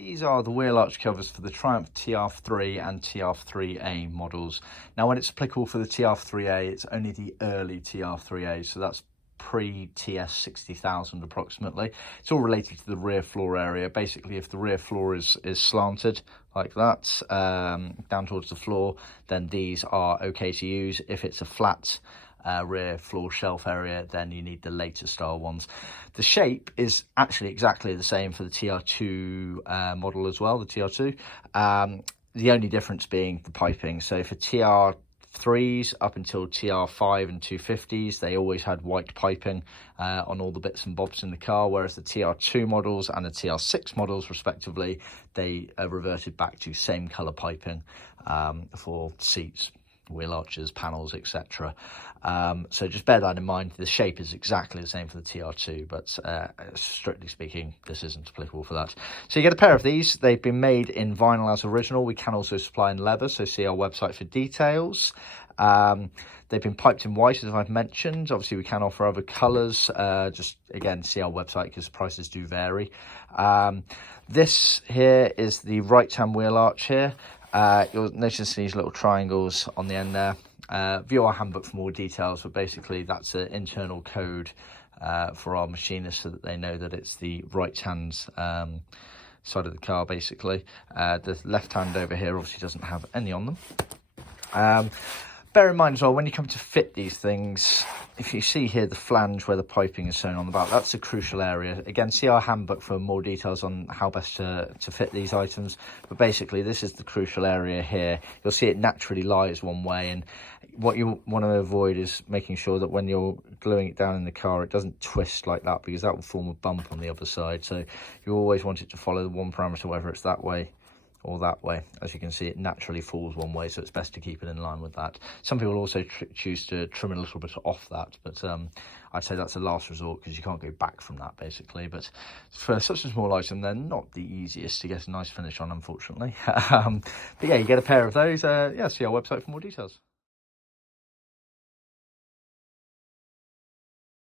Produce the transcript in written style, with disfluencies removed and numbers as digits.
These are the Wheelarch covers for the Triumph TR3 and TR3A models. Now, when it's applicable for the TR3A, it's only the early TR3A, so that's pre-TS60,000 approximately. It's all related to the rear floor area. Basically, if the rear floor is slanted like that, down towards the floor, then these are okay to use. If it's a flat rear floor shelf area, then you need the later style ones. The shape is actually exactly the same for the TR2 model as well, the TR2. The only difference being the piping. So for TR3s up until TR5 and 250s, they always had white piping on all the bits and bobs in the car, whereas the TR2 models and the TR6 models respectively, they reverted back to same colour piping for seats, wheel arches, panels, etc. So just bear that in mind. The shape is exactly the same for the TR2, but strictly speaking, this isn't applicable for that. So you get a pair of these. They've been made in vinyl as original. We can also supply in leather, so see our website for details. They've been piped in white, as I've mentioned. Obviously, we can offer other colours. Just, again, see our website because prices do vary. This here is the right-hand wheel arch here. You'll notice these little triangles on the end there. View our handbook for more details, but basically that's an internal code for our machinists so that they know that it's the right-hand side of the car, basically. The left hand over here obviously doesn't have any on them. Bear in mind as well, when you come to fit these things, if you see here the flange where the piping is sewn on the back, that's a crucial area. Again, see our handbook for more details on how best to fit these items. But basically, this is the crucial area here. You'll see it naturally lies one way, and what you want to avoid is making sure that when you're gluing it down in the car, it doesn't twist like that, because that will form a bump on the other side. So you always want it to follow the one parameter, whether it's that way or that way. As you can see, it naturally falls one way, so it's best to keep it in line with that. Some people also choose to trim a little bit off that, but I'd say that's a last resort because you can't go back from that, basically. But for such a small item, they're not the easiest to get a nice finish on, unfortunately. But yeah, you get a pair of those. Yeah, see our website for more details.